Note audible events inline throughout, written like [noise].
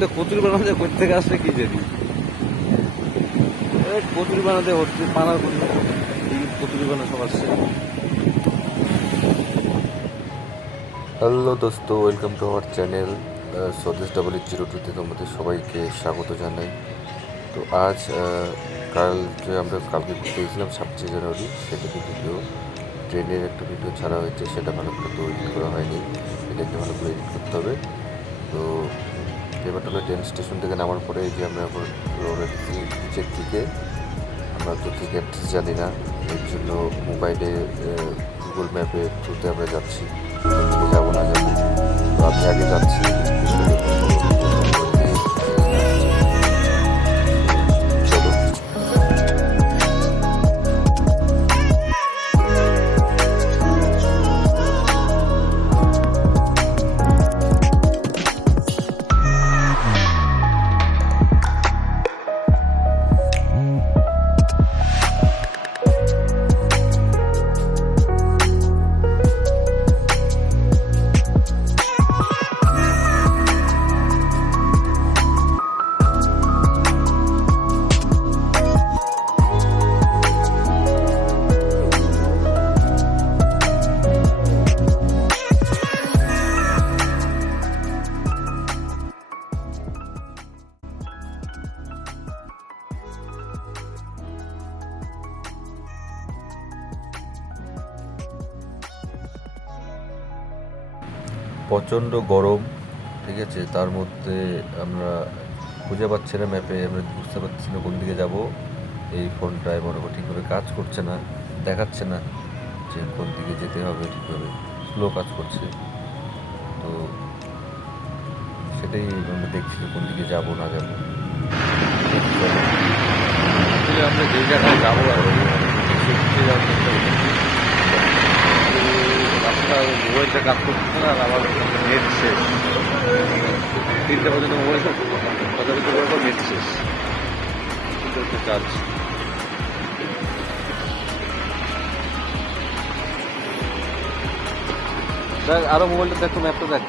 মধ্যে কচুরি বানাতে করতে থেকে আসলে কি জানি? কচুরি বানাতে হচ্ছে পানার এই কচুরি বানা সব আসছে। হ্যালো দোস্ত welcome to our channel Swadesh double eight zero টুতে তোমাদের সবাইকে স্বাগত জানাই। তো আজ আহ, কাল যে আমরা কালকে ঘুরতে গেছিলাম সাতই জানুয়ারি সেটা ভিডিও ট্রেনের একটা ভিডিও ছাড়া হয়েছে সেটা ভালো করে তো এডিট করা হয়নি। এটাকে ভালো করে এডিট করতে হবে। তো আমরা ট্রেন স্টেশন থেকে নামার পরে যে আমরা এখন রোডে নিচের দিকে। আমরা তো অ্যাড্রেস জানি না, এর জন্য মোবাইলে গুগল ম্যাপে থ্রুতে আমরা যাচ্ছি। যাব না যাব। আমি আগে যাচ্ছি। প্রচণ্ড গরম, ঠিক আছে? তার মধ্যে আমরা খুঁজে পাচ্ছি না ম্যাপে, আমরা বুঝতে পারছি না কোন দিকে যাব। এই ফোনটায় মনে করো ঠিকভাবে কাজ করছে না, দেখাচ্ছে না যে কোন দিকে যেতে হবে ঠিকভাবে স্লো কাজ করছে। তো সেটাই আমরা দেখছি যে কোন দিকে যাব, না যাব। আমরা যেই জায়গায় যাব আর মোবাইলটা কাজ করছে না আর আমার নেট শেষ তিনটে পর্যন্ত মোবাইল কথা বলতে পারব নেট শেষ চার্জ দেখ আরও মোবাইলটা দেখো ম্যাপটা দেখ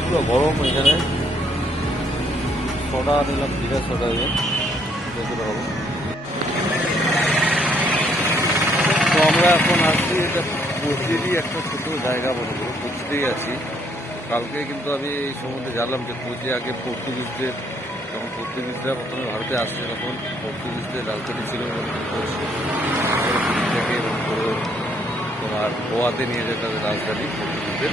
পুরো গরম এখানে সোডা নিলাম সোডা দিয়ে দেখতে হবে তো আমরা এখন আসছি, এটা কোচেরই একটা ছোটো জায়গা বলে দেবো কোচতেই আছি। কালকে কিন্তু আমি এই সম্বন্ধে জানলাম যে কোচে আগে পর্তুগিজদের, যখন পর্তুগিজরা প্রথমে ভারতে আসছে, তখন পর্তুগিজদের রাজধানী ছিল তোমার গোয়াতে নিয়ে যেতে হবে রাজধানী পর্তুগিজদের।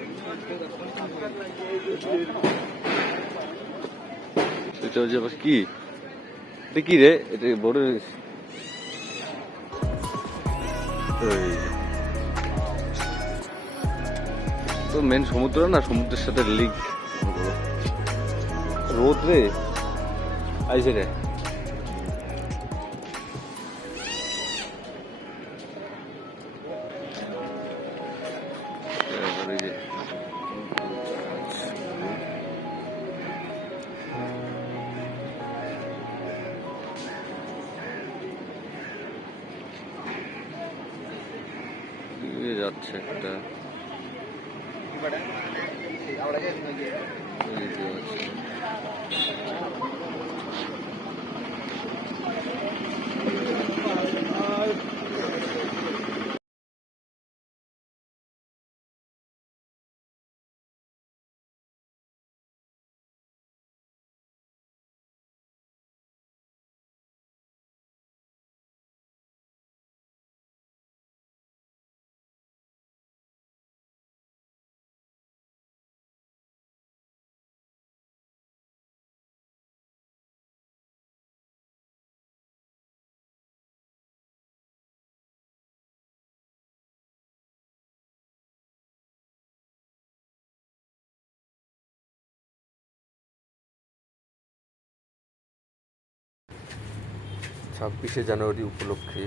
এটা হচ্ছে কি? এটা কি রে? এটা বড় তো মেন সমুদ্র না? সমুদ্রের সাথে লিঙ্ক রোদ রে। আইসে রে। যাচ্ছে একটা আছে। ছাব্বিশে জানুয়ারি উপলক্ষে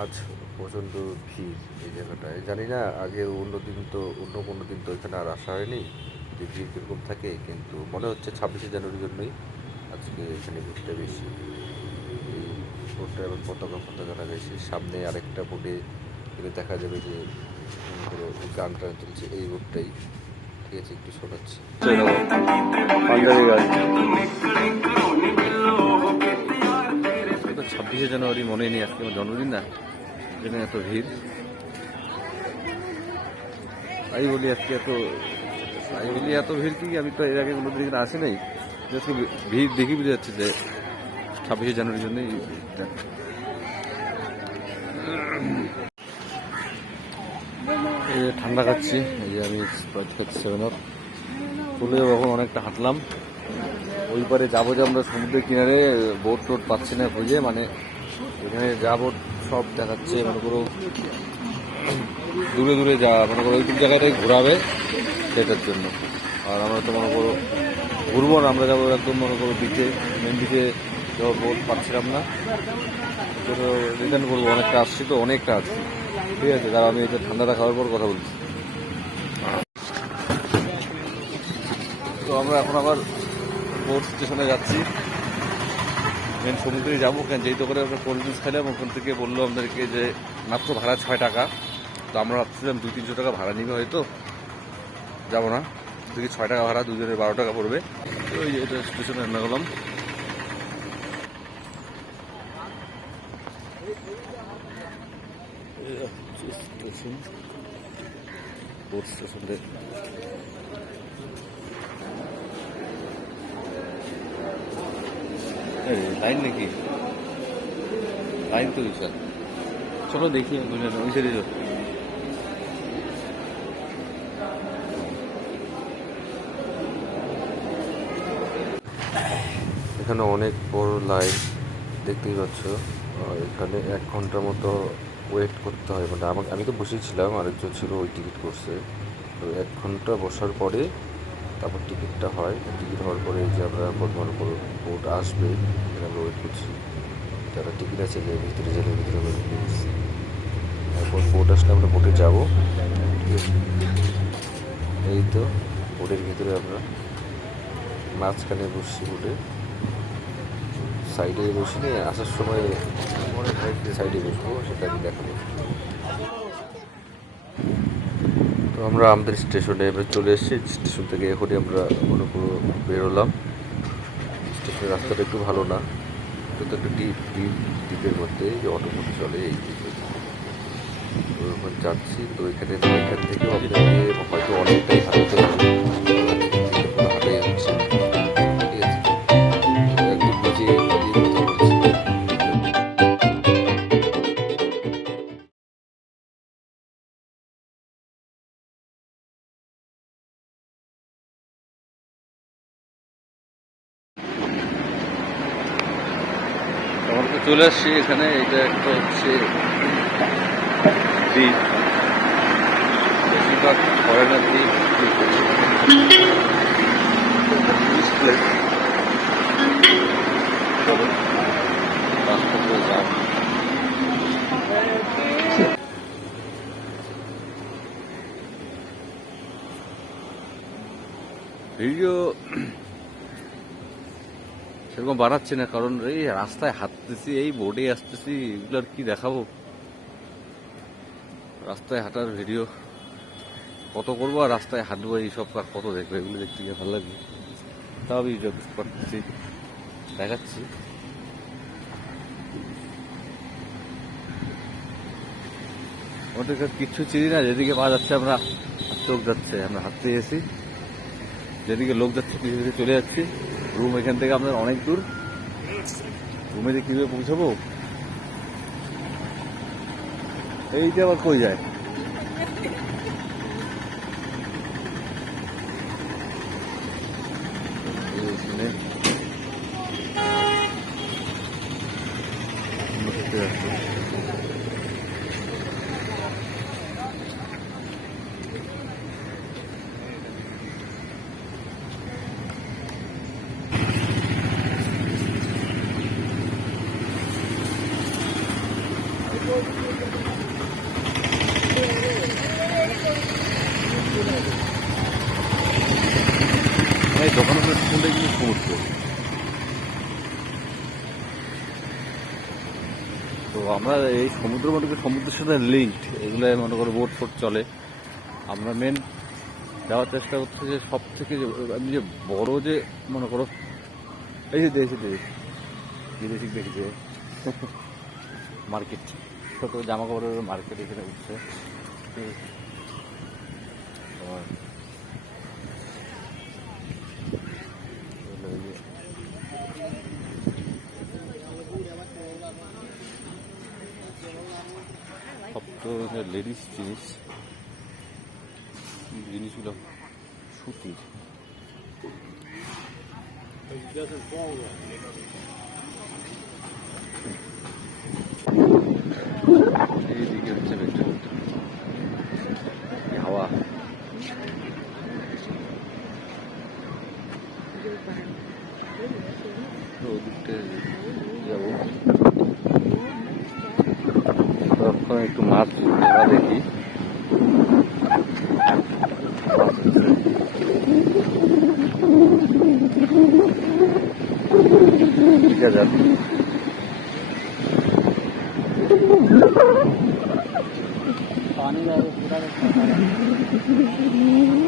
আজ প্রচণ্ড ভিড় এই জায়গাটায়। জানি না, আগে অন্য দিন তো, অন্য কোনো দিন তো এখানে আর আসা হয়নি, যে ভিড় কীরকম থাকে, কিন্তু মনে হচ্ছে ছাব্বিশে জানুয়ারির জন্যই আজকে এখানে ভিড়টা বেশি। এই বোর্ডটা এবার পতাকা পতাকা লাগাইছে সামনে আরেকটা বোর্ডে গেলে দেখা যাবে যে গান টান চলছে, এই বোটটাই। ঠিক আছে, একটু শোনাচ্ছি। ছাব্বিশে জানুয়ারি মনে নেই আজকে আমার জন্মদিন না যেখানে এত ভিড়। তাই বলি আজকে এত, তাই বলি এত ভিড় কি, আমি তো এর আগে কোনো দিন আসি নাই। আজকে ভিড় দেখি বুঝে যাচ্ছে যে ছাব্বিশে জানুয়ারির জন্যই ঠান্ডা খাচ্ছি, এই যে আমি খাচ্ছি, সেভেন আপ। চলে যাব এখন অনেকটা হাঁটলাম ওই পারে যাব যে আমরা সমুদ্রের কিনারে বোট টোট পাচ্ছি না খুঁজে মানে এখানে যা বোট সব দেখাচ্ছে, মনে করো, দূরে দূরে যা, মনে করো ওই জায়গাটাই ঘোরাবে সেটার জন্য। আর আমরা তো মনে করো ঘুরবো না, আমরা যাব একদম মনে করো বিচে মেন বিচে যাব বোট পাচ্ছিলাম না। রিটার্ন করব, অনেকটা আসছি তো, অনেকটা আসছি। ঠিক আছে তারা আমি এটা ঠান্ডাটা খাওয়ার পর কথা বলছি। তো আমরা এখন আবার বোট স্টেশনে যাচ্ছি? মেন সমুদ্রে যাব, কেন যেই করে আমরা কোল্ড ড্রিঙ্কস খাইলাম ওখান থেকে বলল আমাদেরকে যে মাত্র ভাড়া ছয় টাকা। তো আমরা ভাবছিলাম দুই তিনশো টাকা ভাড়া নিবে হয়তো। যাব না। দেখি ছয় টাকা ভাড়া দুজনের বারো টাকা পড়বে। তো ওই এটা স্টেশনে রান্না করলাম স্টেশন। লাইন নাকি? লাইন তো বিশাল চলো দেখি ওই সাইডে যাও এখানে অনেক বড় লাইন দেখতেই পাচ্ছ। এখানে এক ঘণ্টার মতো ওয়েট করতে হয়। মানে আমাকে, আমি তো বসেছিলাম আরেকজন ছিল ওই টিকিট করছে। তো এক ঘণ্টা বসার পরে তারপর টিকিটটা হয়। টিকিট হওয়ার পরে যে আমরা বর্তমান বোট আসবে, এখানে আমরা ওয়েট করছি। যারা টিকিট আছে যে ভিতরে জেলের ভিতরে ওয়েট করছি তারপর বোট আসলে আমরা বোটে যাব। এই তো, বোটের ভিতরে আমরা মাঝখানে বসছি বোটে। সাইডে বসি নিয়ে আসার সময় সাইডে বসবো সেটা আমি দেখাবো তো আমরা আমাদের স্টেশনে এবার চলে এসেছি। স্টেশন থেকে এখনই আমরা মনে করো বেরোলাম। স্টেশনের রাস্তাটা একটু ভালো না কিন্তু একটা ডিপ ডিপ ডিপের মধ্যে যে অটো মোটো চলে, এই তো যাচ্ছি, তো এখানে এখান থেকে আপনাকে হয়তো অনেকটাই হাঁটতে চলে আসছি এখানে এটা একটা হচ্ছে দ্বীপ বেশিরভাগ ফরেনার দ্বীপ। ভিডিও সেরকম বানাচ্ছি না, কারণ এই রাস্তায় হাঁটতেছি, এই বোর্ডে আসতেছি, এগুলো আর কি দেখাবো? রাস্তায় হাঁটার ভিডিও কত করব আর রাস্তায় হাঁটবো এইসব আর কত দেখব? এগুলো দেখতে গিয়ে ভালো লাগবে। তাও আমি করতেছি, দেখাচ্ছি। ওদের কিচ্ছু চিনি না, যেদিকে পা যাচ্ছে আমরা চোখ যাচ্ছে, আমরা হাঁটতে গেছি। যেদিকে লোক যাচ্ছে পিছিয়ে চলে যাচ্ছি। রুম এখান থেকে আপনার অনেক দূর। রুমে যে কীভাবে পৌঁছাবো? এইটা আবার কই যায় এই এখানে আমরা ঘুরতে যাচ্ছি। আমরা এই সমুদ্র মনে করি সমুদ্রের সাথে লিঙ্কড এগুলো মনে করো বোট ফোট চলে। আমরা মেন যাওয়ার চেষ্টা করছি যে সব থেকে যে, আমি যে বড় যে মনে করো, এই যে দেখি দেখি বিদেশি দেখি যে [laughs] মার্কেট ছোট জামা কাপড়ের মার্কেট এখানে উঠছে। তোমার হলো এই যে সব তো লেডিস জিনিস। জিনিসগুলো সুতির এইদিকে হচ্ছে すいません。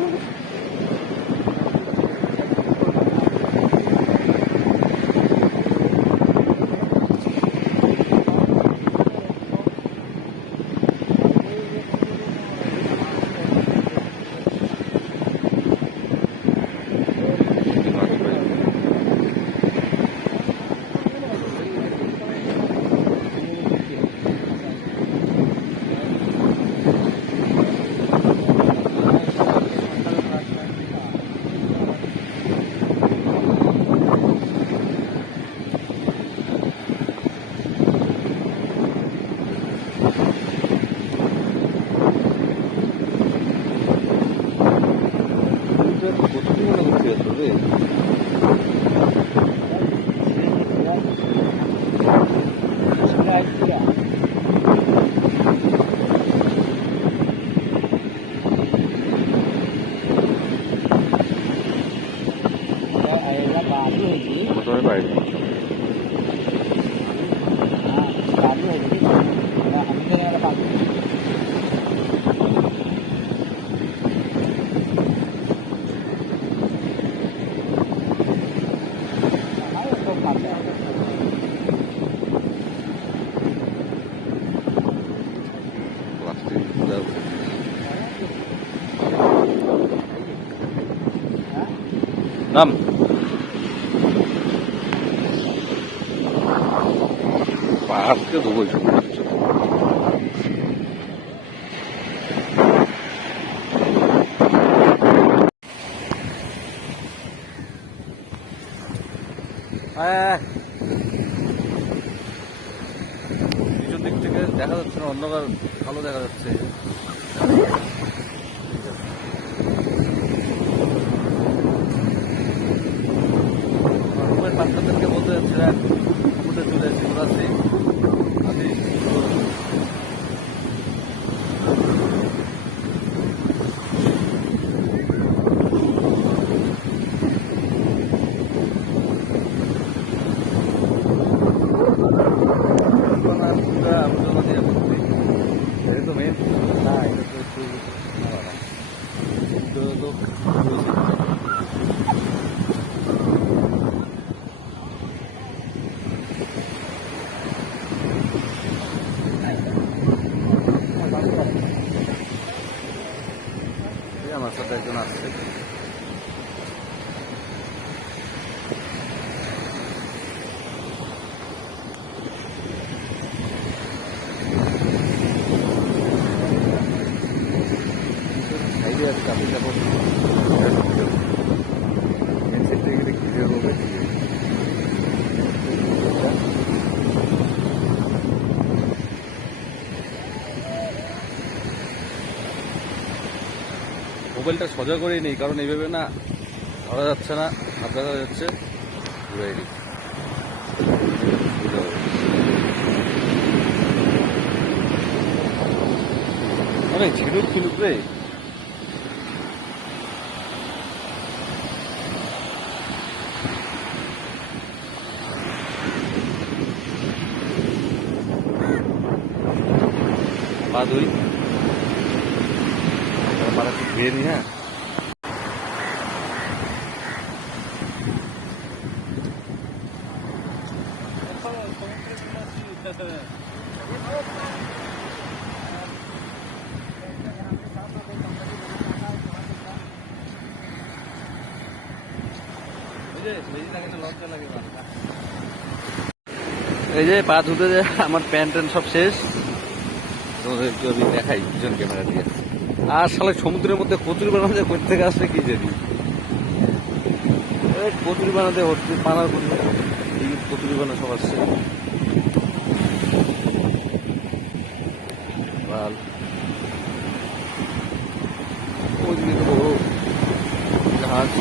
নাম পাহাড়কে দেবো এইসব কিছু হ্যাঁ পিছন দিক থেকে দেখা যাচ্ছে না অন্ধকার ভালো দেখা যাচ্ছে বাচ্চাদেরকে বলতে যাচ্ছে না উঠে চলে এসে ঘোরাচ্ছি আমি তো মেন না এটা তো একটু তো তো এই আমার সাথে একজন আসছে সাইডে আছে কাপড় চাপড় মেন সেটে গেলে ক্লিয়ার হবে মোবাইলটা সোজা করেই নেই, কারণ এইভাবে না ধরা যাচ্ছে না দেখা যাচ্ছে, ঘুরে দিই অনেক ঝিনুক রে পা ধুই পাড়া একটু ধুয়ে নি হ্যাঁ যে পা ধুতে যে আমার প্যান্ট ট্যান্ট সব শেষ। তোমাদেরকে আমি দেখাই পিছন ক্যামেরা দিয়ে। আর সালে সমুদ্রের মধ্যে কচুরি বানাতে করতে আসছে কি জানি। কচুরি বানাতে হচ্ছে পানার কচুরি বানা সব আসছে। জাহাজ।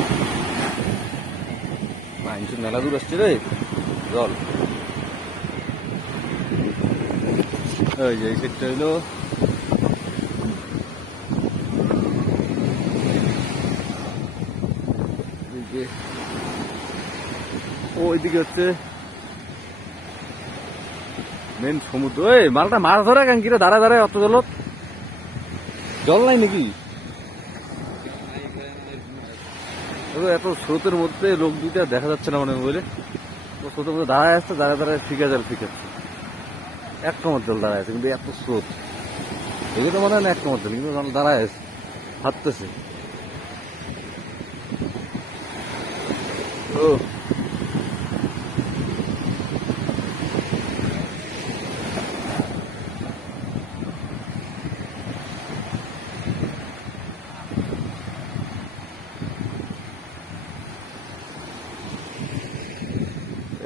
মেলা দূর আসছে রে। জল ওই যে, এই সেটটা হইল। ওইদিকে হচ্ছে মেন সমুদ্র। ওই মালটা মাছ ধরা কেন কিরে দাঁড়ায় দাঁড়ায়, অত জলত জল নাই নাকি? এত স্রোতের মধ্যে লোক দুইটা দেখা যাচ্ছে না মানে বলে স্রোতের মধ্যে দাঁড়ায় আসছে দাঁড়া দাঁড়ায় দাঁড়ায় ফিকা জল ফিকাচ্ছে এক কমর জল দাঁড়ায় আছে কিন্তু এত স্রোত। এগুলো তো মনে হয় না এক কমর জল কিন্তু জল দাঁড়ায় আছে, হাঁটতেছে। ও।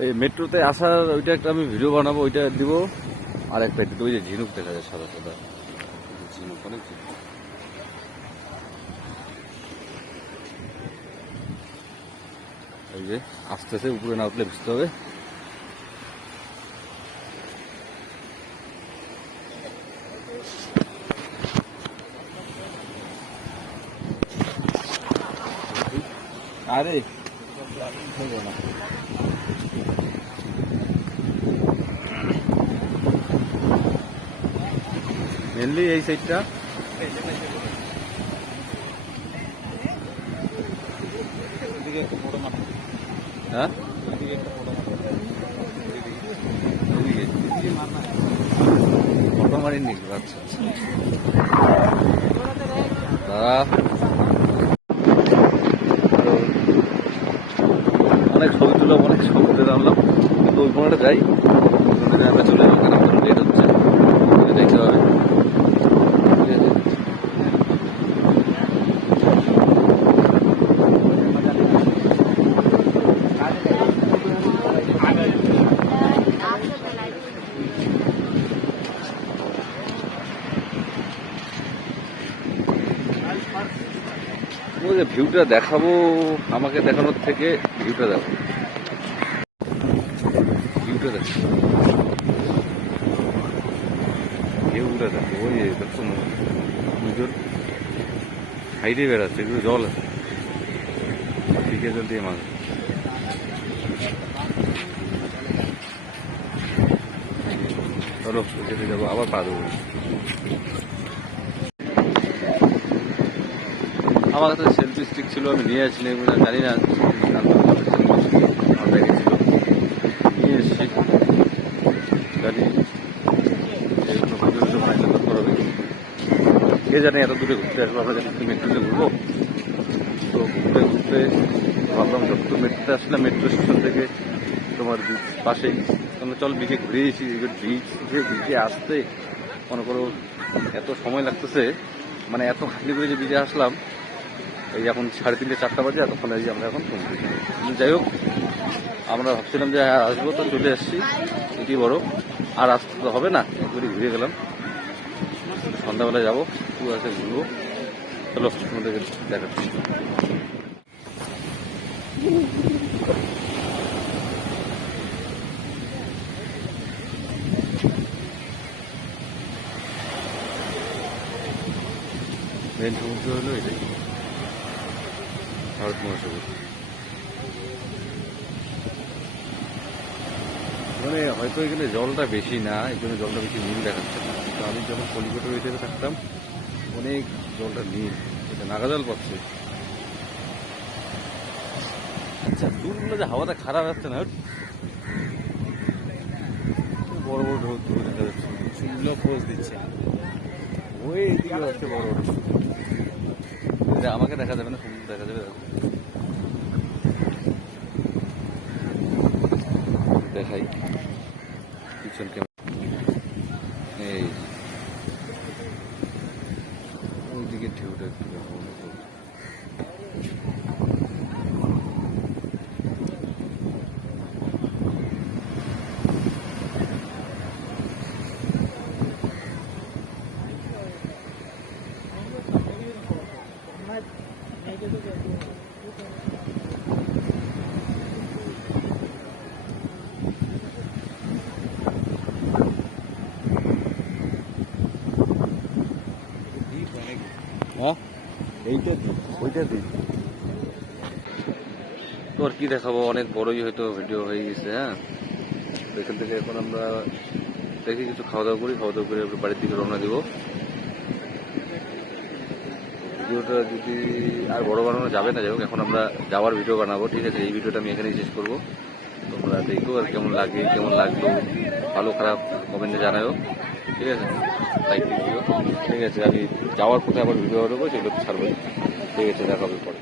এই মেট্রোতে আসার ওইটা একটা আমি ভিডিও বানাবো, ওইটা দিব। আর একটা দিব ওই যে ঝিনুক দেখা যায় সাদা সাদা। ঝিনুক অনেক ঝিনুক। এই যে আসতেছে উপরে না উঠলে বুঝতে হবে। আরে! এই সাইডটা। হ্যাঁ? মারিনি আচ্ছা। অনেক ছবি তুললাম অনেক সমুদ্রে নামলাম কিন্তু ওই কোণাটা যাই। চলে যাব কারণ আমাদের লেট হচ্ছে ওখানে যাইতে হবে ঠিক আছে ওই যে ভিউটা দেখাবো, আমাকে দেখানোর থেকে ভিউটা দেখো ভিউটা দেখো ভিউটা দেখো ওই যে দেখছ পুজোর হাইটে বেড়াচ্ছে এগুলো জল আছে। দিকে জল দিয়ে মাছ। চলো যেতে যাব, আবার পা দেবো আমার কাছে সেলফি স্টিক ছিল, আমি নিয়ে আসছি না জানি না। নিয়ে এসেছি। কে? জানে এত দূরে ঘুরতে আসব, আমরা জানি মেট্রোতে ঘুরবো। তো ঘুরতে ঘুরতে ভাবলাম যত মেট্রোতে আসলাম মেট্রো স্টেশন থেকে তোমার পাশেই। তোমরা চল বিচে ঘুরে এসেছি বিচ বিচে আসতে। মনে করো এত সময় লাগতেছে মানে এত খালি করে যে বিচে আসলাম এই এখন সাড়ে তিনটে চারটা বাজে এতক্ষণ এই আমরা এখন পৌঁছে কিন্তু যাই হোক আমরা ভাবছিলাম যে হ্যাঁ, আসব তো চলে আসছি এটি বড়। আর আসতে তো হবে না একবারই ঘুরে গেলাম। সন্ধ্যাবেলায় যাব একটু আছে ঘুরবো। চলো তোমাদের দেখাচ্ছি। মেন সমুদ্র হলো এটাই। ভারত মহাসাগর। মানে হয়তো এখানে জলটা বেশি না এই জন্য জলটা বেশি নীল দেখাচ্ছে না। তো আমি যখন ওই থেকে থাকতাম অনেক জলটা নীল। এটা নাগা জল পাচ্ছে। আচ্ছা দূরগুলো যে হাওয়াটা খারাপ আসছে না? বড় বড় ঢোল ঢোল দেখা যাচ্ছে। পোজ দিচ্ছে। ওই দিকে হচ্ছে বড় বড় আমাকে দেখা যাবে না সমুদ্র দেখা যাবে। দেখাই। পিছন কেমন এই ওইদিকে ঢেউটা একটু দেখো মনে করো। দ্বীপ অনেক হ্যাঁ? এইটা কি দেখাবো? অনেক বড়ই হয়তো ভিডিও হয়ে গেছে হ্যাঁ? এখান থেকে এখন আমরা দেখি, কিছু খাওয়া দাওয়া করি খাওয়া দাওয়া করে বাড়ির দিকে রওনা দিব। ভিডিওটা যদি আর বড় বানানো যাবে না, যাই হোক, এখন আমরা যাওয়ার ভিডিও বানাবো, ঠিক আছে? এই ভিডিওটা আমি এখানেই শেষ করব। তোমরা দেখো আর কেমন লাগে, কেমন লাগল, ভালো, খারাপ কমেন্টে জানাও ঠিক আছে? ঠিক আছে? আমি যাওয়ার পথে আবার ভিডিও বানাবো সেগুলো ছাড়বো। ঠিক আছে দেখা হবে পরে।